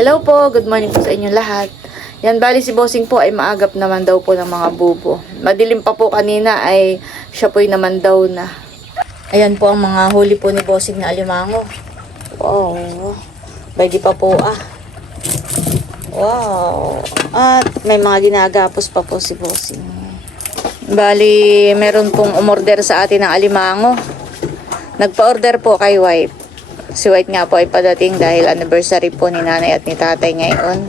Hello po, good morning po sa inyong lahat. Yan, bali si Bossing po ay maagap naman daw po ng mga bubo. Madilim pa po kanina ay siya po'y naman daw na. Ayan po ang mga huli po ni Bossing na alimango. Wow, bagi pa po ah. Wow, at may mga ginagapos pa po si Bossing. Bali, meron pong umorder sa atin ng alimango. Nagpa-order po kay White. Si White nga po ay padating dahil anniversary po ni nanay at ni tatay ngayon.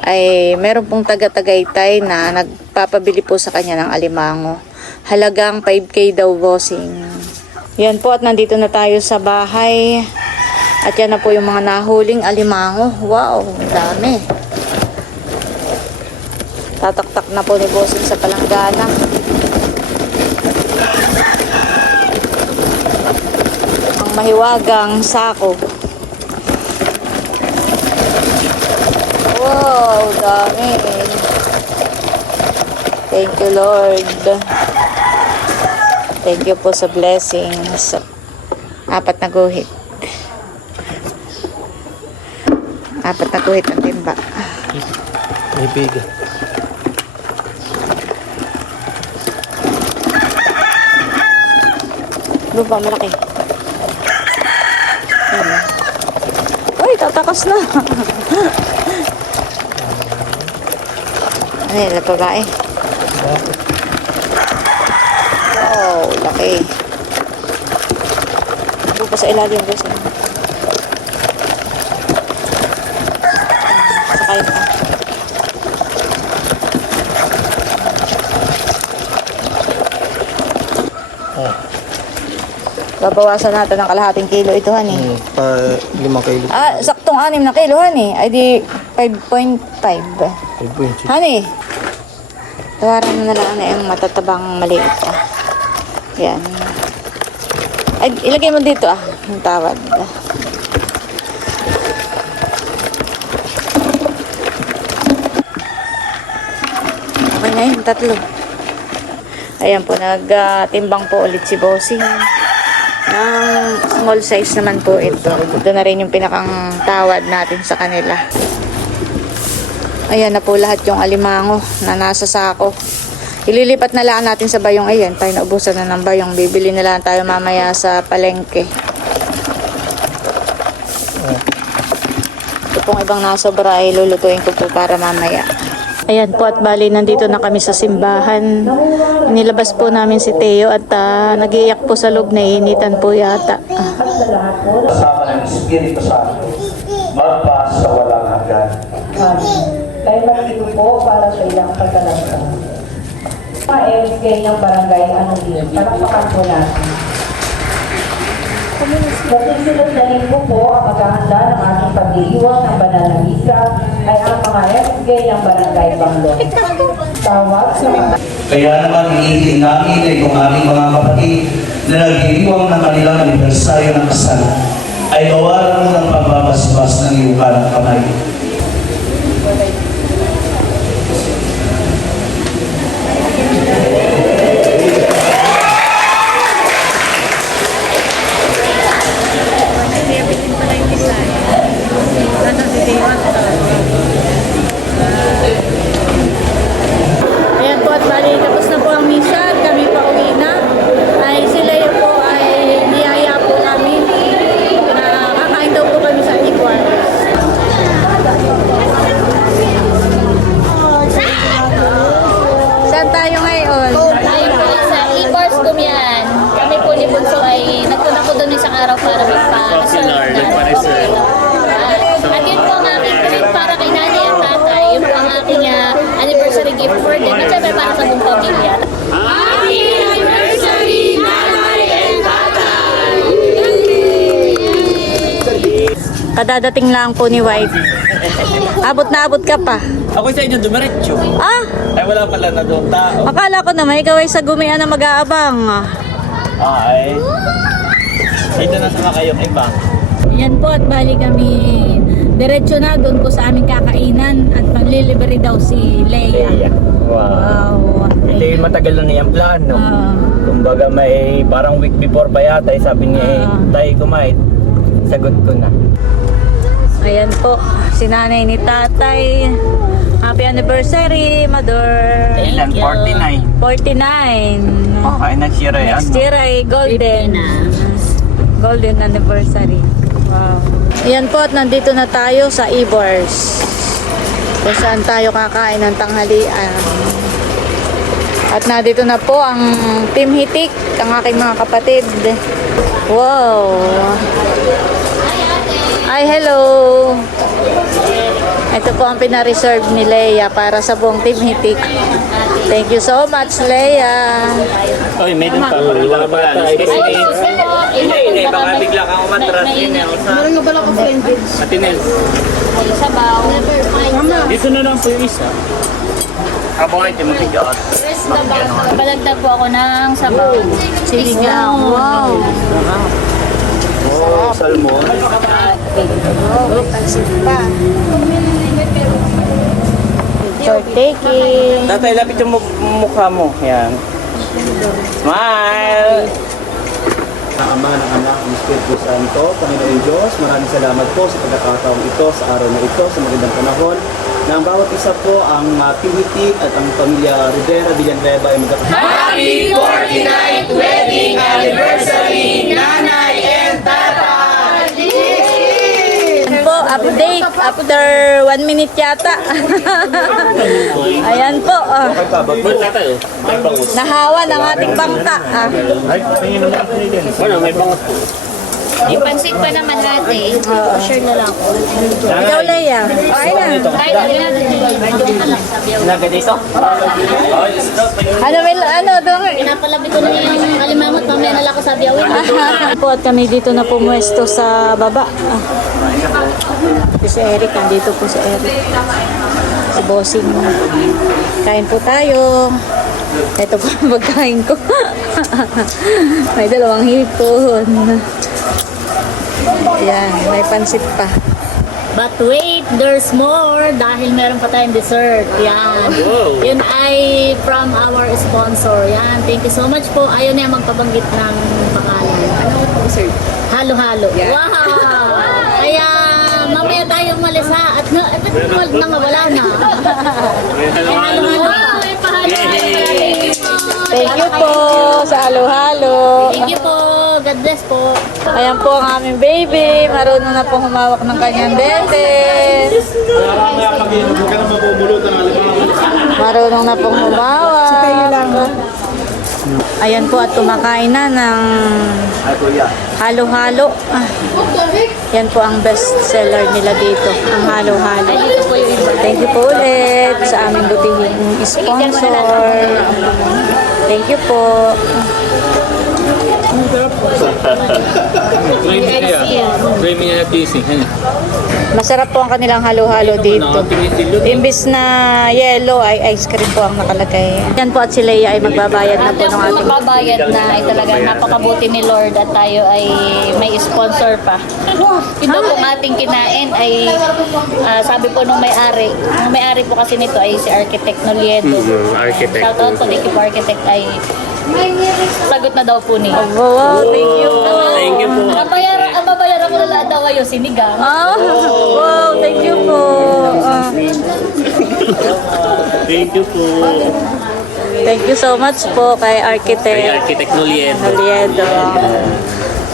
Ay meron pong taga-Tagaytay na nagpapabili po sa kanya ng alimango. Halagang 5K daw, Bossing. Yan po, at nandito na tayo sa bahay. At yan na po yung mga nahuling alimango. Wow, dami. Tataktak na po ni Bossing sa palanggana. Mahiwagang sako. Wow, dami. Thank you, Lord. Thank you po sa blessings. 4 na guhit. 4 na guhit ang timba. May biga. Lupa, malaki. Uy, tatakas na. Ano yun, babae? Wow, laki. Lupa sa ilalim, guys. Sakay na. Babawasan natin ng kalahating kilo ito, honey. Pa 5 kilo. Ah, saktong 6 na kilo, honey. Ay di 5.5. 5.6. Honey, tawaran mo na lang na yung matatabang maliit. Ah. Yan. Ay, ilagay mo dito yung tawad. Okay na yun, 3. Ayan po, nagtimbang po ulit si Bossing. Small size naman po ito. Ito na rin yung pinakang tawad natin sa kanila. Ayan na po lahat yung alimango na nasa sako. Ililipat na lang natin sa bayong. Ayan, tayo naubusan na ng bayong. Bibili na lang tayo mamaya sa palengke. Ito pong ibang nasobra ay lulutuin ko po para mamaya. Ayan po, at bali nandito na kami sa simbahan. Nilabas po namin si Teo at nag-iiyak po sa loob, naiinitan po yata. Kasama ng Espiritu Santo, magpas sa walang hanggan. Kaya nandito po para sa ilang pagkalantan. Ma-LSK ng barangay Anong palakpakan po natin. Nasisunod na rin po ang maghahanda ng ating pag-iiwang ng banal na misa ay ang mga LSK ng barangay Banglong. Tawag sa mga... Kaya naman iniiling namin ay kung aming mga kapatid na nag-iiwang ng kanilang anibersaryo ng kasal ay gawaran mo ng pagbabasbas ng iyong kanang kamay. Ayan po, at bali tapos na po ang misa at kami pa uwi na. Ay sila yun po ay niyaya po kami na kakain daw po kami sa Equals. Saan tayo ngayon? Tayo po sa e-bars kumyan. Kami po ni Bunso ay nagpunta po doon isang araw para magpa-reserve. At yun po ang aking trip para kay nanay at tatay. Yun po ang aking anniversary gift for them. At syempre para sa buong pamilya. Happy anniversary, nanay and tatay! Kadadating lang po ni White. Abot na abot ka pa. Ako sa inyo dumiretso. Ah, Ay wala pala na doon tao. akala ko naman ikaw ay sa gumian na mag-aabang. Ay. Ito na sama kayong iba. Yan po, at bali kami diretso na doon po sa aming kakainan at manlilibre daw si Leia. Wow. Wow. Ito yung matagal na niyang plano. Ah. Kumbaga may parang week before pa yata, sabi niya, Ah. tayo kumain. Sagot ko na. Ayan po, si nanay ni tatay. Happy anniversary, Mother. Ilan? 49. 49. Okay, next year ay Next year ay golden. Golden anniversary. Wow. Ayan po at nandito na tayo sa Ibars. Kung saan tayo kakain ng tanghalian. At nandito na po ang Team Hitik, ang aking mga kapatid. Wow. Ay, hello. Ito po ang pina-reserve ni Leia para sa buong Team Hitik. Thank you so much, Leia. Oy, may dun pa. Wala pa tayo. Hindi, baka bigla kang umatras din. Meron nga pala ko friend. Atinel. Sabaw. Never find. Dito na lang po yung isa. Habang ay timigat. Balagdag po ako ng sabaw. Sinigang. Wow. Oh, salmon. For taking. Tatay, lapit yung mukha mo. Yan. Smile! Ang Ama, ng Anak, ng Espiritu Santo, Panginoon Diyos, maraming salamat po sa pagkakataong ito, sa araw na ito, sa magandang panahon, na ang bawat isa po, ang Pimitit at ang pamilya Rivera Villanueva ay magkakasama. Happy 49th wedding anniversary, Nanay and Tatay! Po, update after 1 minute yata. Ayan po. Nahawa ng ating bangka. May bangot po. May pansit pa naman ate. Share na lang ako. Ikaw, Leia. Okay na. Kahit ano natin yung alam sabi ako. Naga dito? Ano, doon. Pinapalabi ko na yung alimangot. Mamaya na lang ako sabi awin. Po at kami dito na pumuesto sa baba. Si Eric, nandito po si Eric. Si Bossing. Kain po tayo. Ito po ang pagkain ko. May 2 hipon. Ayan, may pansit pa. But wait, there's more dahil meron pa tayong dessert. Yan. Yun ay from our sponsor. Yan. Thank you so much po. Ayaw niya magpabanggit ng pangalan. Ano po, sir? Halo-halo. Wow! Kaya mamaya tayo umalis ha. At wala na. Halo-halo. Thank you po sa halo-halo. Thank you po. God bless po. Ayan po ang aming baby. Marunong na po humawak ng kanyang dentes. Marunong na pong humawak. Ayan po at kumakain na ng halo-halo. Yan po ang best seller nila dito. Ang halo-halo. Thank you po ulit sa aming butihing sponsor. Thank you po. Creamy na cheesy. Masarap po ang kanilang halo-halo dito. Imbis na yellow ay ice cream po ang nakalagay. Yan po at si Leia ay magbabayad na po ng ating. Magbabayad na ay talaga napakabuti ni Lord at tayo ay may sponsor pa. Ito pong ating kinain ay sabi po nung may-ari. Ang may-ari po kasi nito ay si Architect Noliedo. Architect. Shout out po, thank you po Architect ay sagot na daw po niya. Wow, thank you po. Thank you po. Ang babayaran ko na lahat daw kayo, sinigang. Wow, thank you po. Thank you po. Thank you so much po kay Architect Architect Noliedo. Noliedo.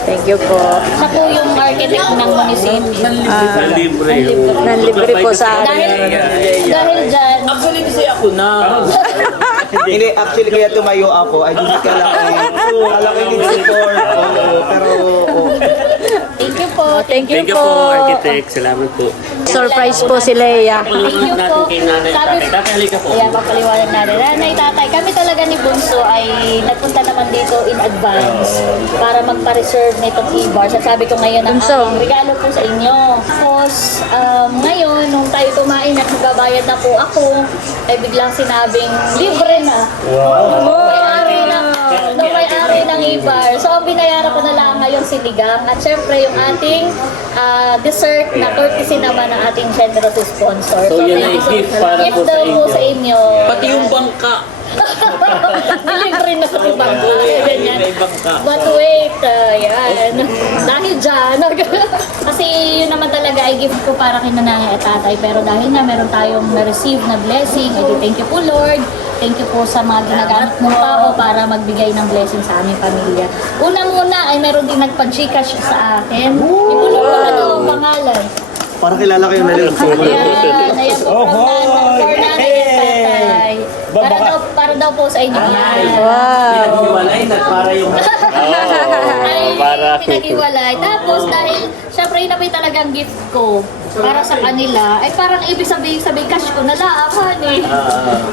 Thank you po. Siya po yung architect ng munisipyo. Libre. Nanlibre po sa atin. Dahil dyan, Actually, kasi ako na. Hindi, actually kaya tumayo ako, ay hindi ka lang ni support. Pero, thank you po. Thank you Thank you po. po, Architect. Salamat po. Surprise po si Leia. Thank you natin po. kay nanay at tatay. Tatay, halika po. Ayan, papaliwanag natin. Nanay, tatay, kami talaga ni Bunso ay nagpunta naman dito in advance para magpa-reserve nitong e-bars. At sabi ko ngayon ang Bunso. aking regalo po sa inyo. Tapos, ngayon, nung tayo kumain at magbabayad na po ako, ay biglang sinabing, libre na. Wow! May-ari ng e-bar. So, ang binayaran ko na lang ngayon sinigang. At syempre, yung ating dessert na courtesy naman ng ating generous sponsor. So, yan thank ay you so gift much. para Gift po sa daw po inyo. sa inyo. Pati yung bangka. Delivery na sa bangka. Ganyan. May bangka. But wait, yan. Dahil dyan, kasi yun naman talaga ay gift ko para kay nanay at tatay. Pero dahil nga meron tayong na-receive na blessing, edi thank you po Lord. Thank you po sa mga ginagamit mong tao para magbigay ng blessing sa aming pamilya. Una-muna ay meron din nagpa-Gcash sa akin. Ibulong ko na daw ang pangalan. Parang kilala kayo na lang. Ayan po from nanay at tatay. Para daw po sa inyo yan. Wow. Hiwalay na para yung... Ay, para pinag-iwalay. Tapos dahil, syempre yun na po yung talagang gift ko para sa kanila, ay parang ibig sabihin cash ko na laakan eh.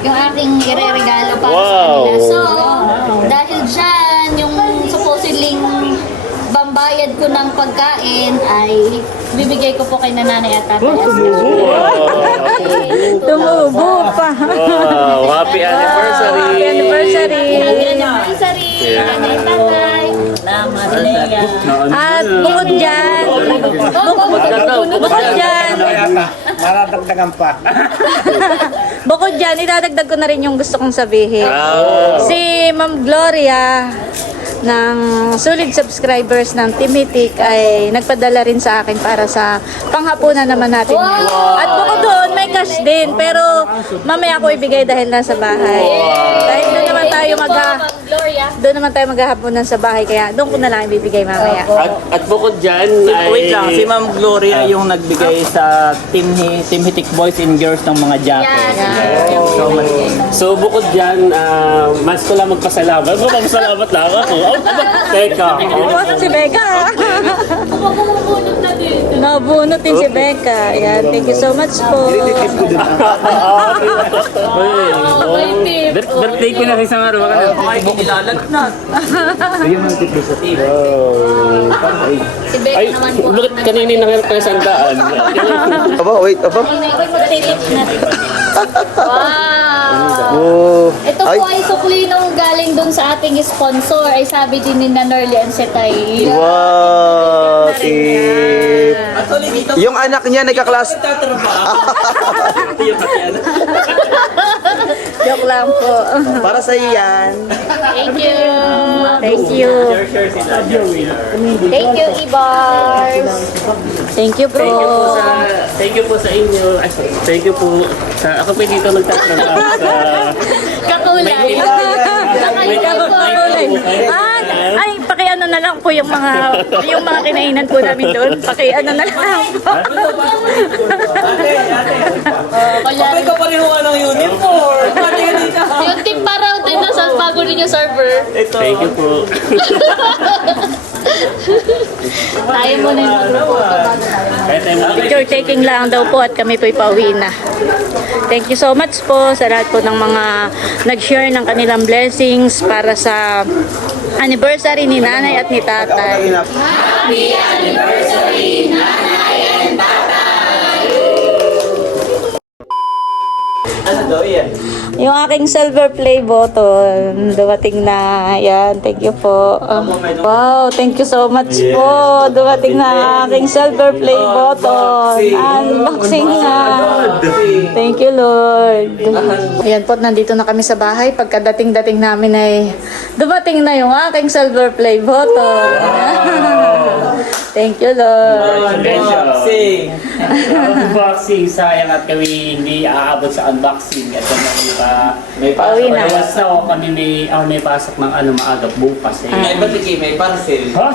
Yung aking ire-regalo para sa Wow. kanila. So, dahil dyan, yung supposedly bambayad ko ng pagkain ay bibigay ko po kay nanay at tatay. Tumubo pa. Wow, happy anniversary. Happy anniversary. Happy anniversary, nanay at tatay. Salamat, Leia. At bukod dyan, bukod dyan, Maradagdagan pa. bukod dyan, idadagdag ko na rin yung gusto kong sabihin. Wow. Si Ma'am Gloria ng solid subscribers ng Timitik ay nagpadala rin sa akin para sa panghapunan naman natin. At bukod doon, may cash din. Pero mamaya ko ibigay dahil nasa bahay. Dahil doon naman tayo Gloria. doon naman tayo maghahaponan sa bahay. Kaya doon ko na lang ibibigay mamaya. At bukod dyan ay... Wait lang, si Ma'am Gloria yung nagbigay sa Team Hitik Boys and Girls ng mga jacket. So bukod dyan, mas ko lang magpasalamat. Magpasalamat lang ako. Teka. Bukas si Becca. Bumubunot na dito. Nabunot din si Becca. Ayan, thank you so much po. May tip. Birthday ko na sa isang araw. Si Becca Ay, naman po. bakit kanina nakita kayo sandaan? Aba, wait, aba. May magtitip na. Wow! Oh. Ito po ay sukli nung galing dun sa ating sponsor. Ay sabi din ni Nanorly and Setay. Wow, tip. Yung anak niya nagkaklas... Joke lang po. Para sa yan. Thank you! Thank you. Thank you, Ibars! Thank you po. Thank you po sa inyo. Ay, sorry. Thank you po sa... Ako po dito nagtatrabaho sa... Kakulay! Ay, pakiano na lang po yung mga kinainan po namin doon. Pakiano na lang po. May kaparehuan ng uniform. Yung tip pa raw din nasa bago ninyo server. Thank you po. Tayo muna yung magrupo. Picture taking lang daw po at kami po'y pauwi na. Thank you so much po sa lahat po ng mga nag-share ng kanilang blessings para sa anniversary ni nanay at ni tatay. Ano daw yan? Yung aking silver play button, dumating na. Yan, thank you po. Wow, thank you so much po. Dumating na ang aking silver play button. Unboxing na. Thank you, Lord. Ayan po, nandito na kami sa bahay. Pagkadating-dating namin ay dumating na yung aking silver play button. Thank you, Lord. Unboxing. Unboxing, sayang at kami hindi aabot sa unboxing. Ito may Pauwi na. may pasok ng maaga bukas. May batiki, may parcel. Ha?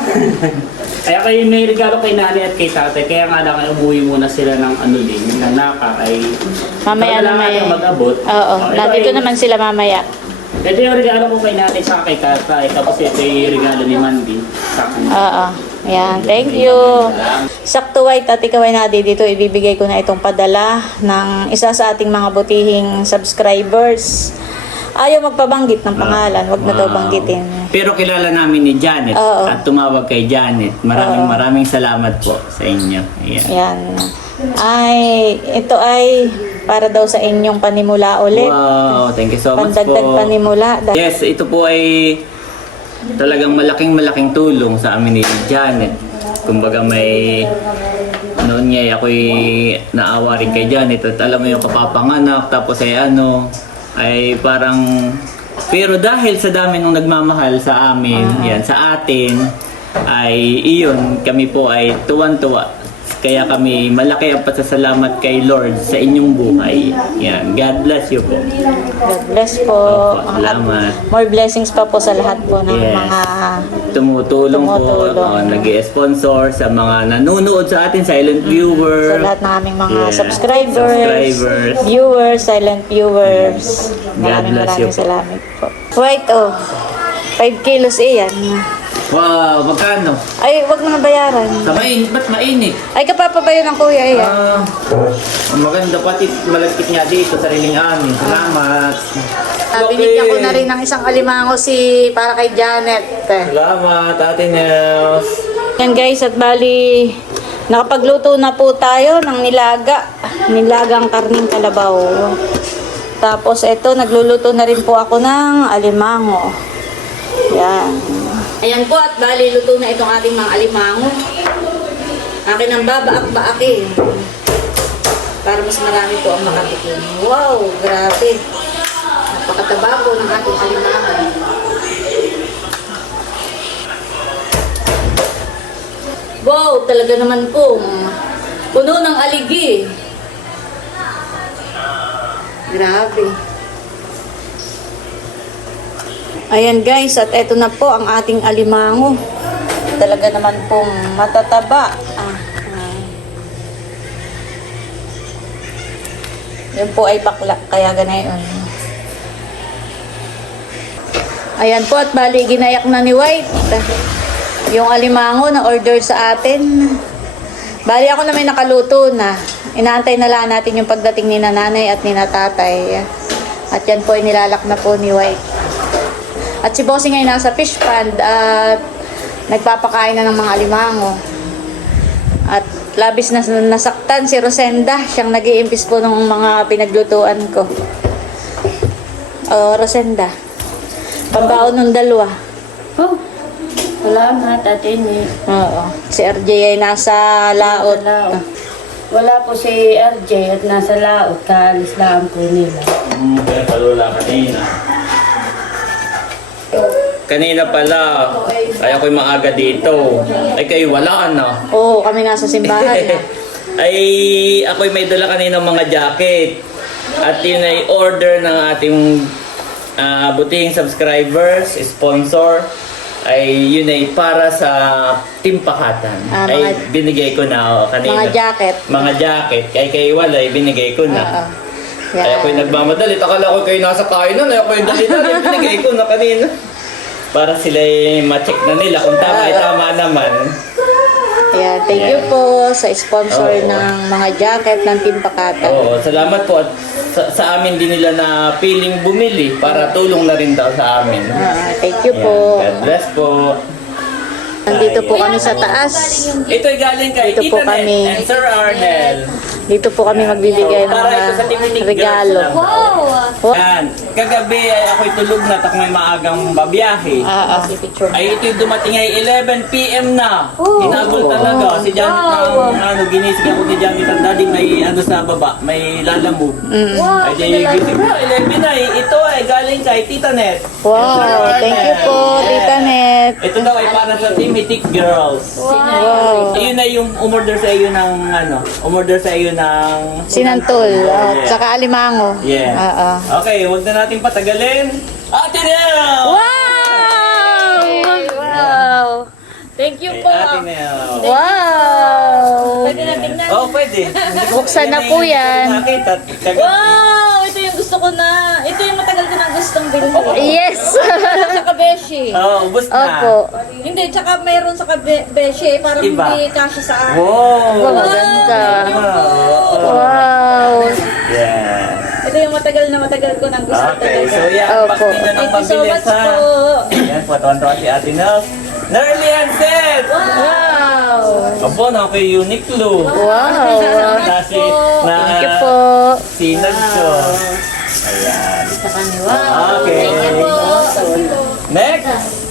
Kaya kayo may regalo kay nanay at kay tatay. Kaya nga lang ay umuwi muna sila ng ng naka ay... Mamaya na may... mag-abot. Oo, nandito naman sila mamaya. Ito yung regalo ko kay nanay sa kay tatay. Tapos ito yung regalo ni Mandy sa akin. Oo. Ayan, thank you. Sakto White at ikaw ay nadi dito, ibibigay ko na itong padala ng isa sa ating mga butihing subscribers. Ayaw magpabanggit ng pangalan, wag na daw banggitin. Pero kilala namin ni Janet Oo. at tumawag kay Janet. Maraming salamat po sa inyo. Ayan. Ayan. Ay, ito ay para daw sa inyong panimula ulit. Wow, thank you so much Pandagdag po. panimula. Yes, ito po ay talagang malaking tulong sa amin ni Janet. Kumbaga may noon nga ako'y naawa rin kay Janet at alam mo yung kapapanganak tapos ay parang pero dahil sa dami nung nagmamahal sa amin, yan sa atin ay iyon kami po ay tuwan-tuwa. Kaya kami malaki ang pasasalamat kay Lord sa inyong buhay. Yan, God bless you po. God bless po. Opo, salamat. At more blessings pa po sa lahat po ng Yes. mga Tumutulong po, Tumutulong. nag-sponsor sa mga nanonood sa atin, silent viewer. sa lahat ng aming mga Yeah. subscribers, viewers, silent viewers. God bless you Maraming po. salamat po. White, 5 kilos yan. Wow, magkano? Ay, wag mo na bayaran. Sa mainit, ba't mainit? Ay, kapapabayo ng kuya, yan. Maganda pati malagkit nga dito, sariling amin. Salamat. Binigyan ko na rin ng isang alimango para kay Janet. Salamat, Ate Nels. Yan guys, at bali, nakapagluto na po tayo ng nilagang karning kalabaw. Tapos ito, nagluluto na rin po ako ng alimango. Yan. Ayan po, at bali, luto na itong ating mga alimango. Akin ang babaak-baakin. Para mas marami po ang makatikim. Wow, grabe. Napakataba po ng ating alimango. Wow, talaga naman po. Puno ng aligi. Grabe. Ayan guys, at eto na po ang ating alimango. Talaga naman pong matataba. Yan po ay bakla, kaya ganayon. Ayan po, at bali ginayak na ni White yung alimango na order sa atin. Bali ako na may nakaluto na. Inaantay na lang natin yung pagdating ni nanay at ni natatay. At yan po ay nilalak na po ni White. At si Bossing ay nasa fish pond at nagpapakain na ng mga alimango. At labis na nasaktan si Rosenda. Siyang nag-iimpis po ng mga pinaglutuan ko. Rosenda. Pambaon ng dalawa. Oh, salamat, Ate Ni. Oo. Si RJ ay nasa laot. Wala po si RJ at nasa laot. Kaalis lang po nila. Kaya palula kanina. Kanina pala, ay ako'y maaga dito. Ay kayo wala na. Oo, kami nasa simbahan. Ay ako'y may dala kanina mga jacket. At yun ay order ng ating butihing subscribers, sponsor. Ay yun ay para sa Team Pakatan. Ay binigay ko na kanina. Mga jacket. Mga jacket. Kay wala ay binigay ko na. Oo. Kaya ako'y nagmamadalit. Akala ko kayo nasa kainan. Ay ako'y dali-dali. Binigay ko na kanina. Para sila ma-check na nila kung tama ay tama naman. Ayan, thank you po sa sponsor ng mga jacket ng Team Pakatan. Oo, salamat po at sa amin din nila na piling bumili para tulong na rin daw sa amin. Thank you Ayan, po. God bless po. Nandito po kami sa taas. Ito ay galing kay Dito po Tita Net kami. and Sir Arnel. Dito po kami magbibigay ng Para ito sa mga Timinig regalo. Girls na lang. Yan. Kagabi ay ako'y tulog na at may maagang babiyahe. Ay ito'y dumating ay 11 p.m. na. Hinabol talaga. Si Janet ginising ako ni Janet ang daddy may sa baba, may lalamove. Ay di gising na, 11 na eh. Ito ay galing kay Tita Net. Wow, thank you po, Tita Net. Ito daw ay para sa Timitic Girls. Wow. Ayun na yung umorder sa iyo ng umorder sa iyo ng Sinantol. Tsaka alimango. Yeah. Oo. Okay, wag na natin patagalin. Ate Nel! Wow! Wow! Thank you po. Ate Nel. Wow! Pwede na tignan. Oh, pwede. Buksan na po yan. Nakita. Wow! Ito yung gusto ko na. Ito yung matagal ko nang gustong bilhin. Yes! Sa kabeshi. Oh, ubos na. Opo. Hindi, tsaka mayroon sa kabeshi para Iba. hindi kasya sa akin. Wow! Maganda. Oh. Wow! Yeah. Ito yung matagal ko nang gusto Okay, talaga. so yan. Opo. Pakti na ng Thank you so pabilis much ha. po. Yan, patuwan-tuwa si Ate Nel. Nerly Hansen! Wow! Opo, na kay Uniqlo. Wow! Kasi na Thank you po. sinag ko. Ayan. Wow! Okay. Next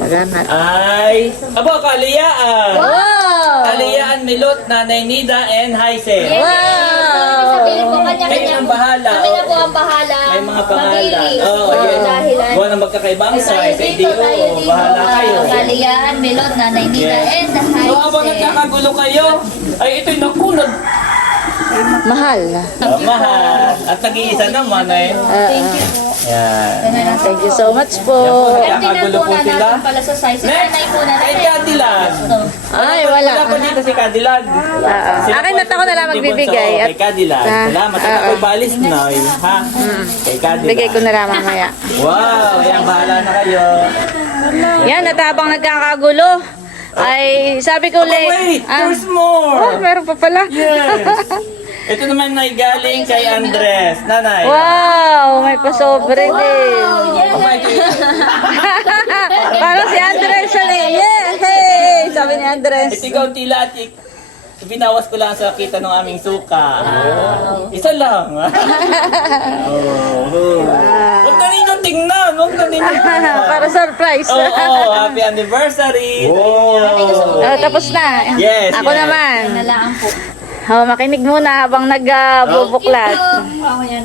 Salamat. ay abo kaliyaan. Wow! Kaliyaan Milot, Nanay Nida, and Haisen. Wow! Sabihin po kanya-kanya. Kayo ang bahala. Kami na po ang bahala. May mga pangalan. Mamili. Oo, yun. Dahilan. Buwan ang magkakaiba ang Tayo size. dito, tayo dito. Bahala kayo. Kaliyaan, Milot, Nanay Nida, Yes. and the So, habang Haisen. nagkakagulo kayo, ay ito'y nakunod. Mahal. Mahal. At nag-iisa naman eh. Thank you po. Yan. Thank you so much po. At dinner Nagkakagulo po po na sila. natin pala sa size. Next, Nanay po na kay natin. Cadillac. Ay, Wala wala. pa dito si Cadillac. Akin na ako na lang magbibigay. Kay Cadillac. Ah, Salamat. ah, Ako paalis na. Ha? Kay Cadillac. Bigay ko na lang mamaya. Wow. Yan, bahala na kayo. Yan, at habang nagkakagulo, ay sabi ko Wait, there's oh, more. meron pa pala. Yes. Ito naman ay galing kay Andres. Nanay. Wow, may pasobre din. Okay, Parang si Andres siya eh. Yeah, hey! Sabi ni Andres. Ito ikaw tila at binawas ko lang sa kita ng aming suka. Isa lang. Huwag na ninyo tingnan. Huwag na ninyo. Para surprise. Oo, happy anniversary. Tapos na. Yes, Ako yes. naman. Nalaan po. Makinig muna habang nagbubuklat.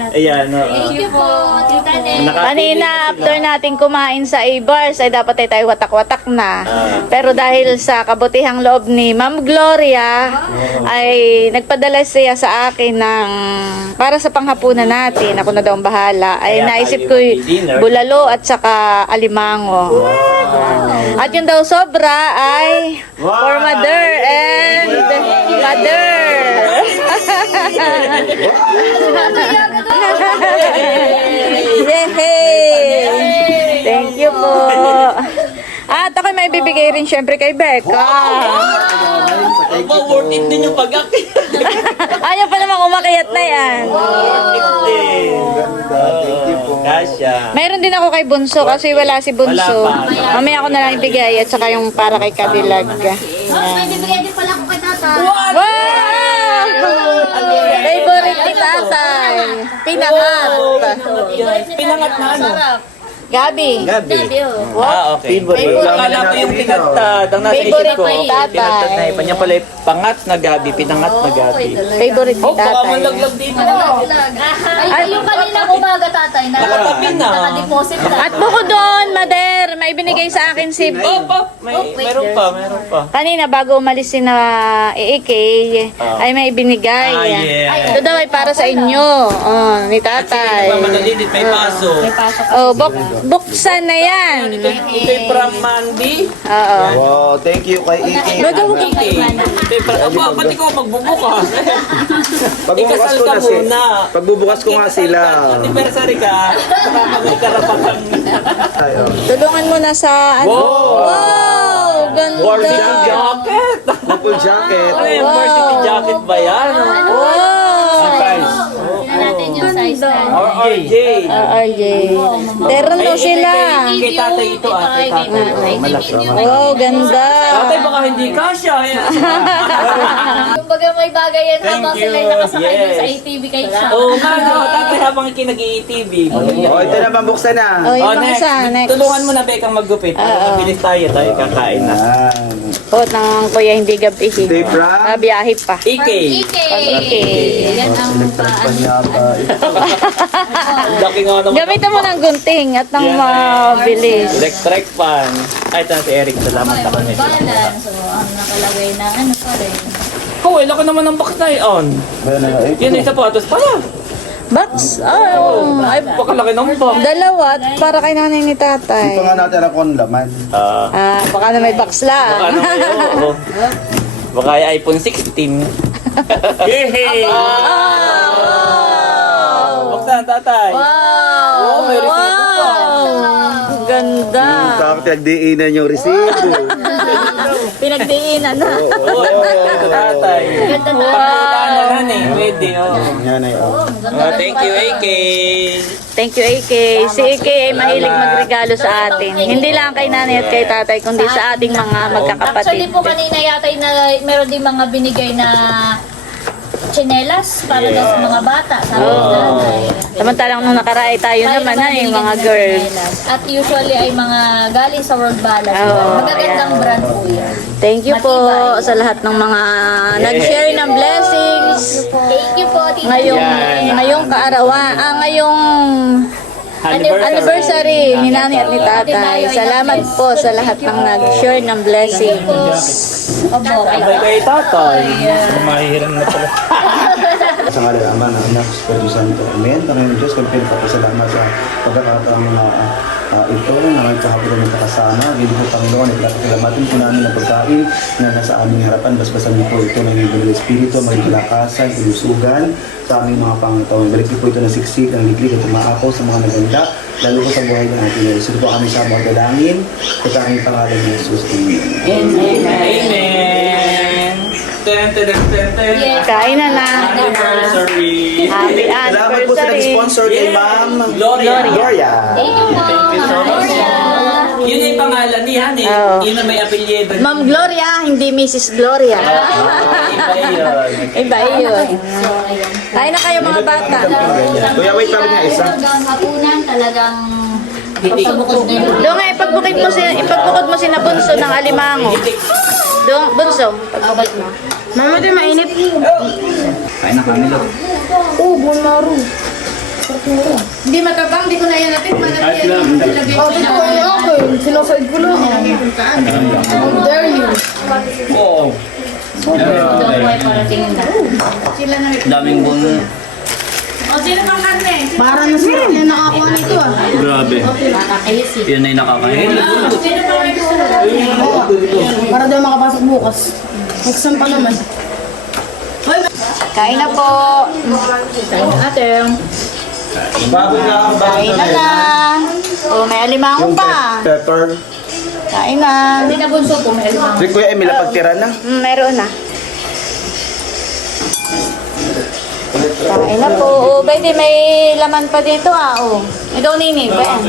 Ayan. Thank you po, Tita Nel. Kanina, after natin kumain sa A-Bars, ay dapat ay tayo watak-watak na. Pero dahil sa kabutihang loob ni Ma'am Gloria, ay nagpadala siya sa akin ng para sa panghapunan natin. Ako na daw ang bahala. Ay Kaya naisip tayo ko mag-dinner. bulalo at saka alimango. At yung daw sobra ay for mother and mother. Yay! Thank you po. At ako may bibigay rin syempre kay Becca. Aba, worth it din yung pag-akit. Ayaw pa namang umakyat na yan. Worth it din. Kasya. Mayroon din ako kay Bunso kasi wala si Bunso. Wala pa. Mamaya ako na lang ibigay at saka yung para kay Cadillac. May bibigay din pala ako kay Tata. Wow! Favorite ni Tatay. Pinangat. Pinangat na ano? Gabi. Gabi, oh. Ah, okay. Favorite. Akala ko yung pinagtad. Ang nasa isip Favorite ko. ni Tatay. Pinagtad na iba niya pala yung pangat na gabi. Pinangat na gabi. Favorite ni Oh, baka Tatay. malaglag dito. Ay, yung kanina umaga, Tatay, na Nakatabi na. nakadeposit na. At bukod doon, Mader, may binigay sa akin si... Meron pa. Kanina, bago umalis si na EK, ay may binigay. Ah, yeah. Ito daw ay para sa inyo. Oh, ni Tatay. Mamadali din. May paso. Oh, buksan na yan. Ito'y from Mandy. Oo. Wow, thank you kay Iki. Ito'y from... Aba, ba't ikaw magbubukas? Pagbubukas Ikasal ko ka na si muna. Pagbubukas ko nga sila. Anniversary ka. Saka may karapatang... Tulungan mo na sa... Ano? Wow! Ganda! Varsity jacket. Full jacket. Ano yung varsity jacket ba yan? Wow! Tingnan natin yung size na. Or RJ. RJ. Meron daw sila. Kay tatay ito Kay Tatay. Wow, ganda. Tatay baka hindi kasya. Yung baga may bagay yan Thank habang you. sila nakasakay dun sa Yes. ATV kay Chang. Oo nga, no. Tatay habang ikinag-i-TV. Oh, ito na buksan na. Oh, yung pang isa, next. Tulungan mo na Bekang maggupit. Mabilis tayo kakain na. Quote ng kuya, hindi gabi. Stay from Biyahe pa. Ike. Okay. Yan ang Laki nga naman. Gamitan mo ng gunting at ng mabilis. Electric fan. Ay, ito na si Eric. Salamat ako niya. balance. So, ang nakalagay na ano pa rin. Oh, laki naman ng box na yun. Yun yung sapatos pala. Box? Oh, Ay, pakalaki ng box. dalawa at para kay nanay ni tatay. Ito nga natin ako ang laman. Baka na may box lang. Ano kayo? Baka ay iPhone 16. Yehey! Buksan, tatay. Wow! may resibo pa. Ang ganda. Tapos pinagdiinan yung resibo. Pinagdiinan na. Oo, ito tatay. Ganda na. Pagkutaan na lang eh. Pwede, oh. Yan ay Thank you, AK. Thank you, AK. Si AK ay mahilig magregalo sa atin. Hindi lang kay nanay at kay tatay, kundi sa ating mga Actually magkakapatid. po kanina yata na meron din mga binigay na tsinelas para daw sa mga bata. Sabi ng nanay. Samantalang nung nakaray tayo Tayo naman naman ay binigyan mga ng girls. tsinelas. At usually ay mga galing sa World Balance. Oo, Magagandang ayan. brand po yan. Thank you po Matibay. sa lahat ng mga nag-share ng blessings. Thank you po, Tita Ngayong kaarawan, ngayong anniversary ni Nani at ni Tatay. Salamat po sa lahat ng nag-share ng blessings. Opo, Kay tatay. Sa ngalan ng Ama, ng Anak, sa Espiritu Santo. Amen. Panginoon Diyos, kung pinapasalamat sa pagkakataong ito na may kahapon ng kakasama. Hindi po, Panginoon, ay pinapasalamatin po namin ang pagkain na nasa aming harapan. Basbasan niyo po ito ng Ibang Espiritu, maging kalakasan, ilusugan sa aming mga pangataon. Balik niyo po ito ng siksik, ng liglig at umaapaw sa mga naganda, lalo po sa buhay ng ating Diyos. Ito po kami sa mga dalangin, sa aming pangalan ni Jesus. Amen. Amen. Kain na na. Anniversary. Happy Salamat po sa anniversary. nag-sponsor kay Ma'am Gloria. Gloria. Thank you po. Yun yung pangalan niya, eh. Oo. Yun ang may apelyido. Ma'am Gloria, hindi Mrs. Gloria. Iba yun. Iba yun. Kain na kayo mga bata. Kuya, wait pa rin nga isa. Talagang hapunan, talagang pasabukod din. Doon nga, ipagbukod mo si Bunso ng alimango. Doon, Bunso, pagbukod mo. Mama, di mainit. Kain na kami lang. Hindi matabang, di ko na yan natin. Kahit lang. Oo. Ito po ay parating na. Daming buno. O, sino pang karne? Grabe. Nakakayos eh. Yun ay nakakain. Sino pang may gusto na Para daw makapasok bukas. Next time pa naman. Kain na po. Ate. Bago na ang Kain na na. O, may alimango pa. pepper. Kain na. Hindi na bunso po, may alimang. Si Kuya Emil, pagtira na. Meron na. Kain na po. O, pwede may laman pa dito o. Ikaw, Nini. Ben.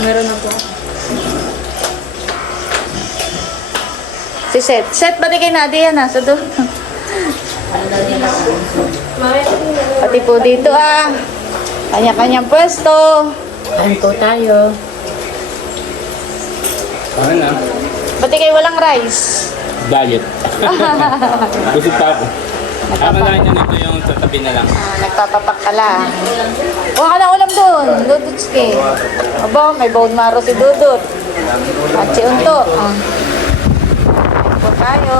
Meron na po. Si Seth. Seth, pati kay Nadia na. Sa doon. Pati po dito kanya-kanyang pwesto. Kain po tayo. Ano na? Pati kayo walang rice. Diet. Busog pa ako. Akalain niya nito yung tatabi na lang. Nagtatapak ka lang. Kuha ka na ulam doon. Dudutski. Aba, may bone marrow si Dudut. At si Unto. Po tayo.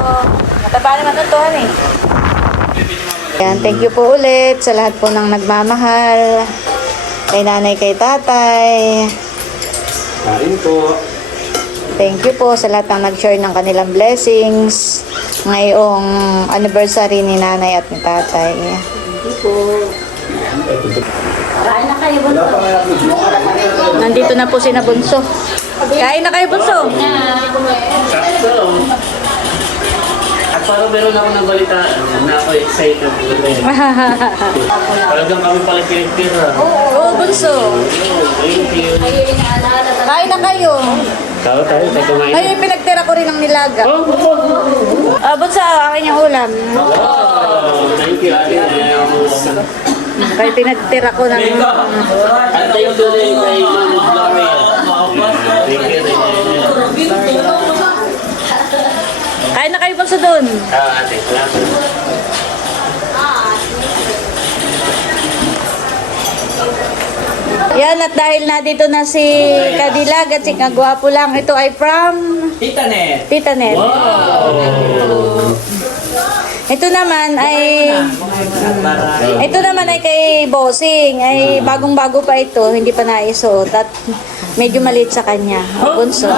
Mataba naman ito, eh. Yan, thank you po ulit sa lahat po ng nagmamahal. Kay nanay, kay tatay. Kain po. Thank you po sa lahat ng nag-share ng kanilang blessings ngayong anniversary ni nanay at ni tatay. Kain na kayo, bunso. Nandito na po si Bunso. Kain na kayo, Bunso. Sakto. At parang meron ako ng balita na ako excited. Talagang kami pala pinagtira. Oo, Bunso. Thank you. Kain na kayo. Tayo, tayo kumain. Ay, pinagtira ko rin ng nilaga. Bunso, akin yung ulam. Oh, thank you, Ate. Kaya pinagtira ko ng... At thank you din kay Ma'am Gloria. Thank you. Kain na kayo, Bunso, doon. Ate, salamat. Yan, at dahil na dito na si Kadilag at si Kagwapo lang, ito ay from Tita Net. Tita Net. Ito naman ay kay Bossing. Ay bagong-bago pa ito, hindi pa naisuot at medyo maliit sa kanya. Bunso.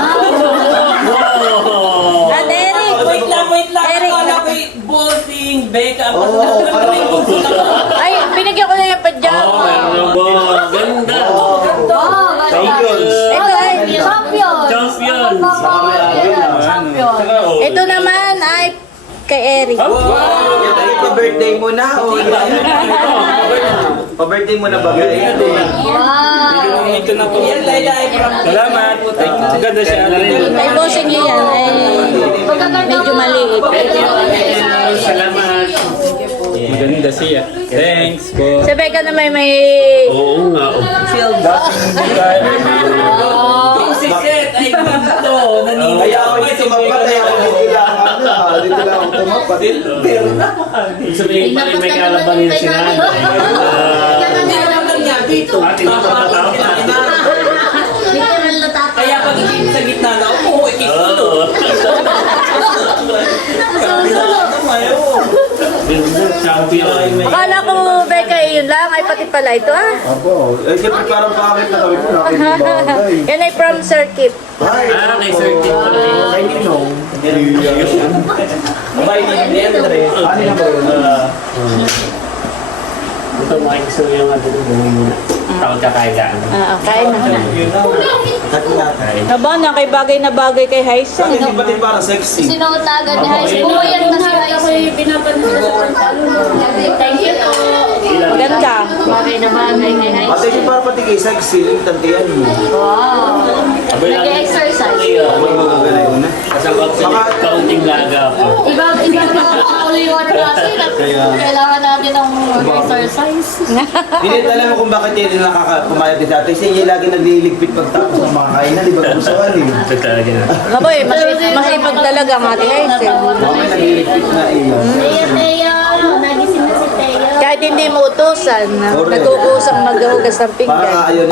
At Eric. Wait lang. Eric. Akala ko'y bossing, Becca. Ay, binigyan ko na yung pajama. Ganda. Thank you. Ito ay Champion. ito naman ay kay Eric. Pa-birthday mo na. Pa-birthday mo na ba? Ito na po. Salamat. Ganda siya. Kay Bossing yan ay medyo maliit. Salamat. Maganda siya. Thanks po. Si Becca na may Oo nga. Yung si Seth ay ganito. Kaya ako hindi tumapat, kaya ako dito lang dito lang ako tumapat. Pero Sabihin pa rin may kalabanin si nanay. Dito. Ating napapatawa. Literal na tatay. Kaya pag hindi sa gitna na ako, ikisulo. Champion. Akala ko, Becca, yun lang. Ay, pati pala ito, ah. Apo, eh siyempre parang pangit na kami po nakin yung bagay. Yan ay from circuit. Hi! Kay Sir Kit pala yun. Kay Ninong. Bye, Andre. Ano na ba yun? Ito makikisulo yung ano doon muna. Takot kakaigaan. Kain na. Takinatay. Aba, na kay bagay na bagay kay Haisen. Hindi ba din parang sexy? Sinuot na agad ni High School. Yan na si High School. Pinapanood sa pantalon. Thank you po. Maganda. Bagay na bagay kay High Ate, yung parang pati kay sexy, yung tantiyan mo. Wow. Nag-exercise. Ako yung mga ganay na. Kasabot sa kaunting laga po. Iba na yung ano kasi. Kailangan natin ng exercise. Hindi alam mo kung bakit yun nakakapumayat din dati. Kasi yung lagi nagliligpit pagtapos ng mga kainan, di ba gustuhan eh. Ito talaga na. Maboy, masipag talaga ang ate Haisen. Mga nagliligpit na iyo. Teya. Nagising na si Teya. Kahit hindi mo utusan, nag-uusang maghugas ng Parang pinggan. ayun.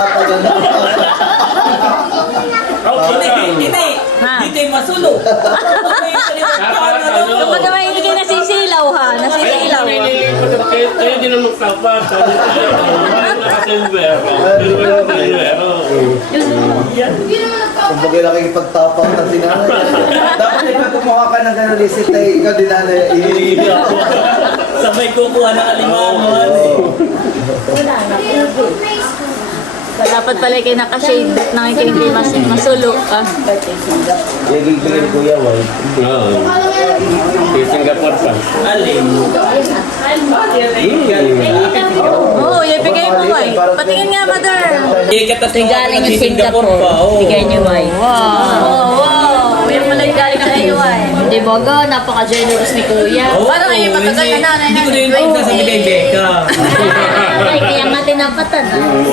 Hindi. Ha? Dito yung masulo. Kapag naman hindi kayo nasisilaw ha, nasisilaw. Kayo din ang magtapat. Nakasilver. Kung bagay lang yung pagtapak na sinanay. Dapat ikaw kumuha ka ng gano'n isip na ikaw din na Sabay kukuha ng alimangan. Dapat pala kayo nakashade nang hindi masulo. Gigigilin kuya, why? Oo. Sa Singapore pa. Alin? Oo, ibigay mo ay. Patingin nga, mother. Ikatas ng galing yung Singapore pa. Bigay niyo ay. Wow. Yan pala yung galing sa iyo ay. Hindi baga, napaka-generous ni Kuya. Parang ngayon matagal na nanay Hindi ko na yung sasabi kay Becca. Ay, kaya nga tinapatan.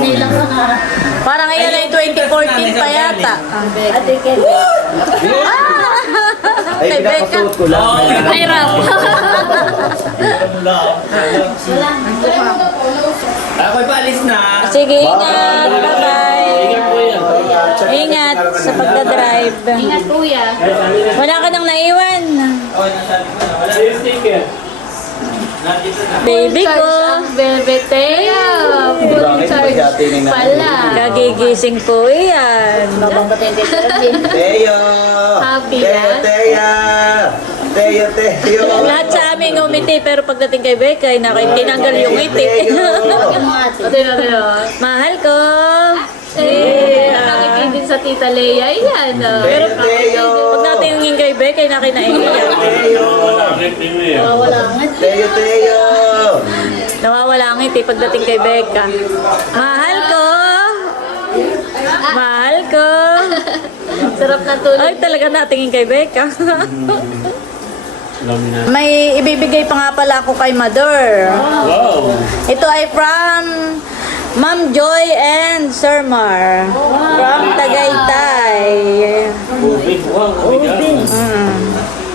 Nila ka nga. Parang ngayon ay 2014 pa yata. Ate Ken. Ay, Kay Becca. pinapasuot ko lang. Ay, Rap. Ako'y paalis na. Sige, ingat. Bye-bye. Ingat po yan. Ingat sa pagdadrive. Ingat Kuya. Wala ka nang naiwan. Wala yung sticker. Baby ko. Bebetea. Bakit pagdati ni nanay? Pala. Kagigising po yan. Babanggatin dito. Teo! Happy Teo, na? Teya! Teo, Teo! Lahat sa amin ngumiti pero pagdating kay Becca, ay tinanggal yung ngiti. Mahal ko. Nakakit din sa Tita Leia yan. Teo, Teo! Pag natingin kay Becca, ay nakinaingiyak. Teo! Wala nga. Teo, Teo! Nawawala ang ngiti pagdating kay Becca. Mahal ko. Mahal ko. Sarap na tulog. Ay, talaga natingin kay Becca. May ibibigay pa nga pala ako kay Mother. Wow. Ito ay from Ma'am Joy and Sir Mar. From Tagaytay. Ubig. Wow. Ubig.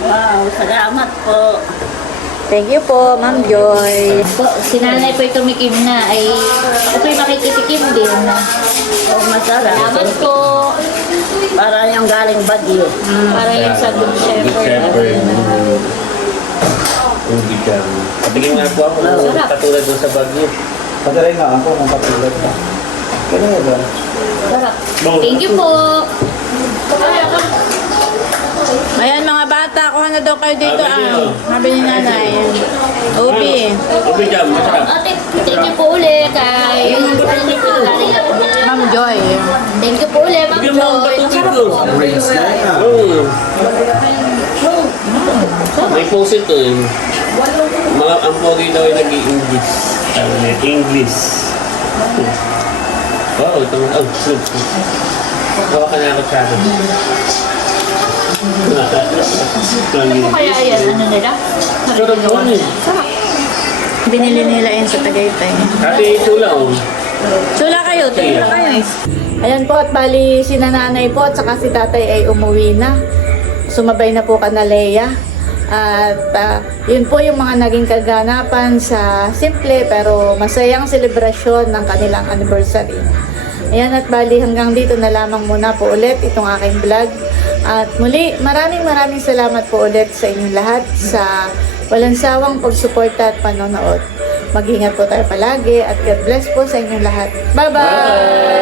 Wow, salamat po. Thank you po, Ma'am Joy. Po, si nanay po tumikim na ay ako'y makikitikim din na. Masarap. Salamat po. Para yung galing Baguio. Para yung sa Good Shepherd. Shepherd. Ubig ka. Patigin nga po ako. Sarap. Katulad doon sa Baguio. Padaray nga ako kung patulad ka. Kaya ba? Sarap. Thank you po. Ayan mga bata, kuha na daw kayo dito sabi ni nanay. Ubi. Ubig ka. Masarap. Ate, thank you po uli kay Ma'am Joy. Thank you po uli, Ma'am Bigyan mo ang Joy. batong dito. Brains na yan. May post ito eh. Mga ang pogi daw ay nag-i-English. English. Wow, ito. Oh, slow. Gawa ka na ako sa akin. Ano kaya yan? Ano nila? Sarap naman eh. binili nila yun sa Tagaytay. Ate Chula, oh. Chula kayo, tingnan kayo. Ayan po, at bali si nanay po at saka si tatay ay umuwi na. Sumabay na po ka na Leia. At yun po yung mga naging kaganapan sa simple pero masayang selebrasyon ng kanilang anniversary. Ayan, at bali hanggang dito na lamang muna po ulit itong aking vlog. At muli, maraming salamat po ulit sa inyong lahat sa walang sawang pagsuporta at panonood. Mag-ingat po tayo palagi at God bless po sa inyong lahat. Bye-bye!